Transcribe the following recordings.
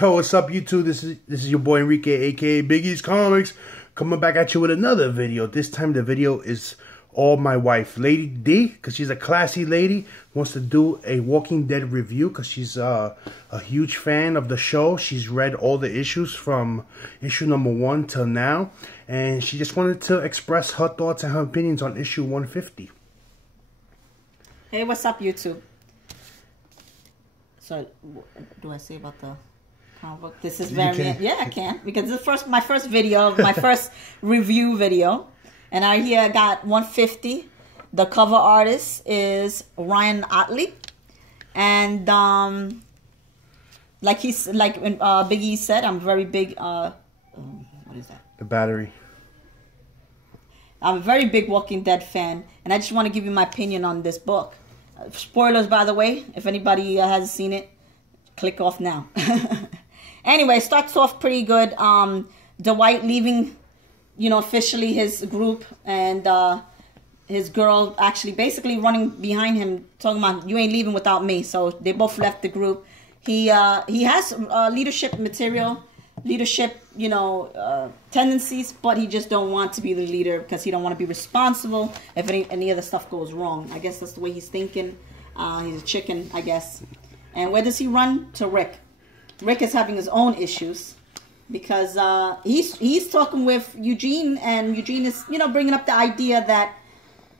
Yo, what's up, YouTube? This is your boy Enrique, aka Biggie's Comics, coming back at you with another video. This time the video is all my wife, Lady D, because she's a classy lady, wants to do a Walking Dead review because she's a huge fan of the show. She's read all the issues from issue number 1 till now, and she just wanted to express her thoughts and her opinions on issue 150. Hey, what's up, YouTube? So, what do I say about the comic book? This is very... Yeah, I can. Because this is my first video, my first review video. And I here got 150. The cover artist is Ryan Ottley. And, like Biggie said, I'm very big... what is that? The battery. I'm a very big Walking Dead fan. And I just want to give you my opinion on this book. Spoilers, by the way. If anybody hasn't seen it, click off now. Anyway, it starts off pretty good. Dwight leaving, officially his group, and his girl actually basically running behind him, talking about, you ain't leaving without me. So they both left the group. He has leadership material, tendencies, but he just don't want to be the leader because he don't want to be responsible if any other stuff goes wrong. I guess that's the way he's thinking. He's a chicken, I guess. And where does he run? To Rick. Rick is having his own issues because he's talking with Eugene, and Eugene is bringing up the idea that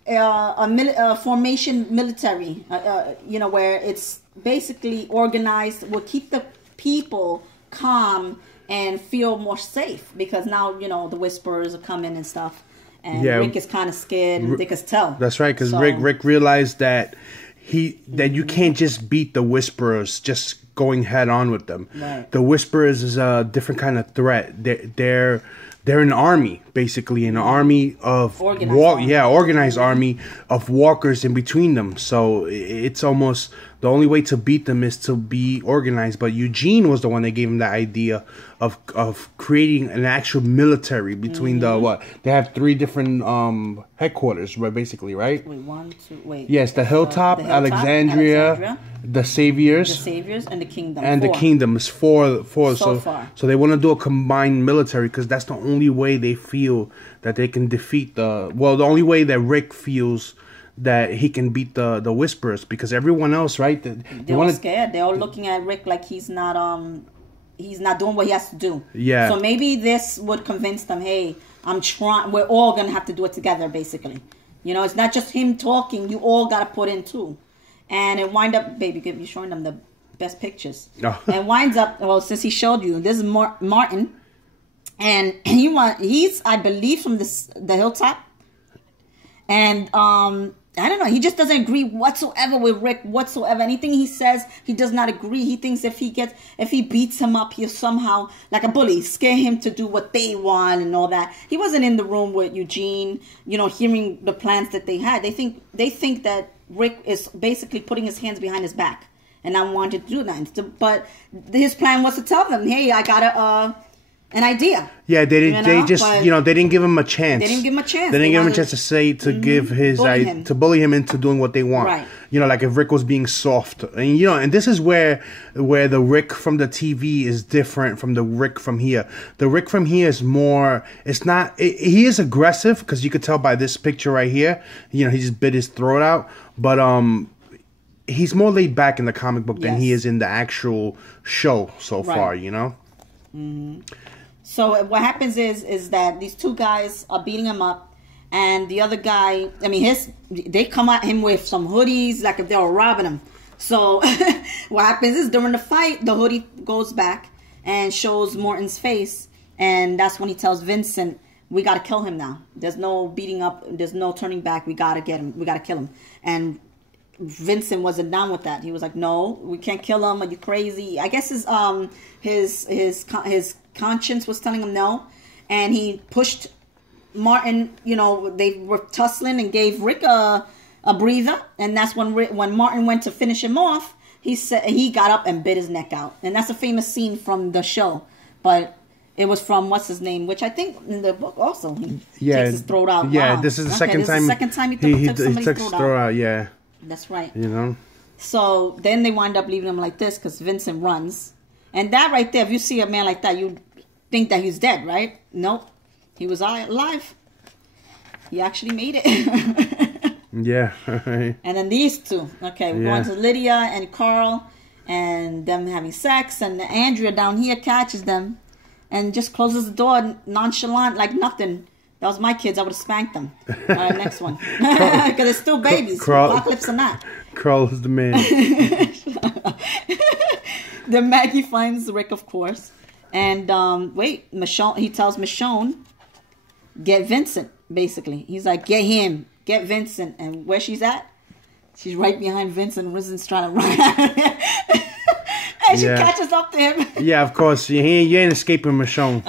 a formation military, where it's basically organized, will keep the people calm and feel more safe, because now the Whisperers are coming and stuff, and Rick is kind of scared, and they can tell. That's right, because Rick realized that you can't just beat the Whisperers just going head on with them. Right. The Whisperers is a different kind of threat. They're an army, basically, an army of organized army of walkers in between them. So it's almost the only way to beat them is to be organized. But Eugene was the one that gave him the idea of creating an actual military between they have 3 different headquarters, basically, right? Wait. Yes, the Hilltop, Alexandria, the Saviors, and the Kingdom. And 4. The Kingdom is four. So far. So they want to do a combined military because that's the only way they feel that they can defeat the only way that Rick feels that he can beat the Whisperers, because everyone else, right? They're all scared. They're all looking at Rick like he's not doing what he has to do. Yeah. So maybe this would convince them, hey, I'm trying. We're all gonna have to do it together, basically. It's not just him talking. You all gotta put in too. And it wind up, baby, you're showing them the best pictures. Oh. And winds up, since he showed you, this is Martin, and he's I believe from the Hilltop, and I don't know. He just doesn't agree whatsoever with Rick whatsoever. Anything he says, he does not agree. He thinks if he beats him up, he'll somehow, like a bully, scare him to do what they want and all that. He wasn't in the room with Eugene, hearing the plans that they had. They think that Rick is basically putting his hands behind his back and not wanting to do that. But his plan was to tell them, hey, I got an idea. Yeah, they didn't. They didn't give him a chance. They didn't give him a chance. They didn't give him a chance to say give his to bully him into doing what they want. Right. Like if Rick was being soft, and and this is where the Rick from the TV is different from the Rick from here. The Rick from here is more. It's not. He is aggressive, because you could tell by this picture right here. He just bit his throat out, but he's more laid back in the comic book than he is in the actual show so far. Mm-hmm. So what happens is that these 2 guys are beating him up, and the other guy, they come at him with some hoodies, like if they were robbing him. So what happens is during the fight, the hoodie goes back and shows Morton's face, and that's when he tells Vincent, we got to kill him now. There's no beating up. There's no turning back. We got to get him. We got to kill him. And Vincent wasn't down with that. He was like, no, we can't kill him. Are you crazy? I guess his conscience was telling him no, and he pushed Martin. They were tussling and gave Rick a breather, and that's when Martin went to finish him off. He said he got up and bit his neck out, and that's a famous scene from the show. But it was from what's his name, which I think in the book also he takes his throat out. Yeah, wow. This is the second time. He took somebody's throat out. Yeah. That's right. So then they wind up leaving him like this because Vincent runs. And that right there, if you see a man like that, you think that he's dead, right? Nope. He was alive. He actually made it. Yeah. And then these two. Okay, we're going to Lydia and Carl and them having sex. And Andrea down here catches them and just closes the door nonchalant like nothing. That was my kids. I would have spanked them. All right, next one. Because they're still babies. Apocalypse or not. Carl is the man. Then Maggie finds Rick, of course. And Michonne, he tells Michonne, get Vincent, basically. He's like, get him. Get Vincent. And where she's at? She's right behind Vincent. Rizen's trying to run out of him. And she catches up to him. Yeah, of course. You ain't escaping Michonne.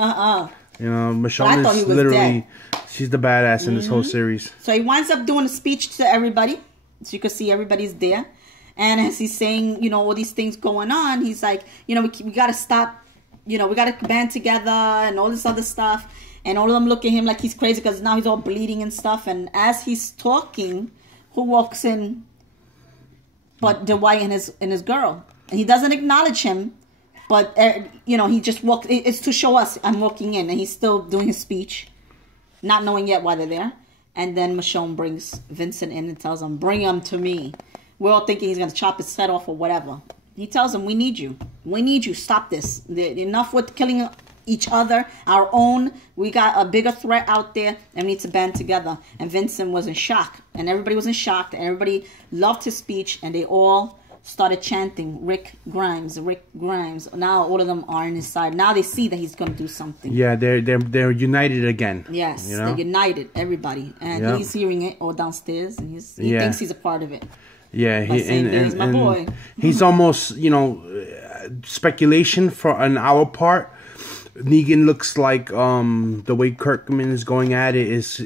You know, Michonne is literally, she's the badass in this whole series. So he winds up doing a speech to everybody. So you can see everybody's there. And as he's saying, you know, all these things going on, he's like, you know, we got to stop. You know, we got to band together and all this other stuff. And all of them look at him like he's crazy because now he's all bleeding and stuff. And as he's talking, who walks in but Dwight and his girl? And he doesn't acknowledge him. But, you know, he just walks. It's to show us I'm walking in. And he's still doing his speech. Not knowing yet why they're there. And then Michonne brings Vincent in and tells him, bring him to me. We're all thinking he's going to chop his head off or whatever. He tells him, we need you. We need you. Stop this. Enough with killing each other, our own. We got a bigger threat out there, and we need to band together. And Vincent was in shock, and everybody was in shock. And everybody loved his speech, and they all started chanting, Rick Grimes, Rick Grimes. Now all of them are on his side. Now they see that he's going to do something. Yeah, they're united again. Yes, you know? They're united, everybody. And he's hearing it all downstairs, and he thinks he's a part of it. Yeah, he's my boy. He's almost, you know, speculation for on our part. Negan looks like the way Kirkman is going at it is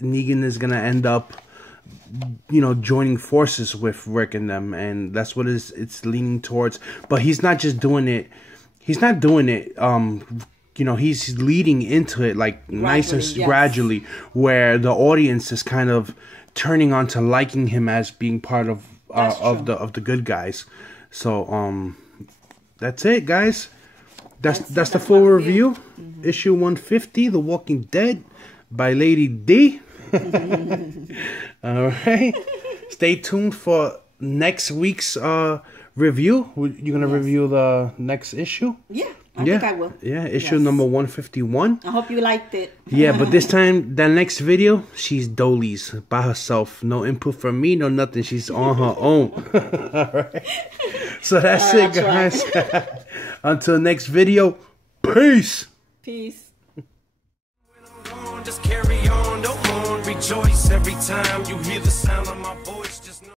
Negan is gonna end up, you know, joining forces with Rick and them, and that's what it's leaning towards. But he's not just doing it. He's not doing it. You know, he's leading into it like nice and gradually, where the audience is kind of turning on to liking him as being part of the good guys. So that's it, guys. That's the full review. Issue 150, The Walking Dead by Lady D. All right. Stay tuned for next week's review. You're gonna review the next issue? Yeah. I think I will. Yeah, issue number 151. I hope you liked it. Yeah, but this time, that next video, she's Dolly's by herself. No input from me, no nothing. She's on her own. All right. So that's it, guys. Until next video, peace. Peace. Just carry on, don't rejoice every time you hear the sound of my voice.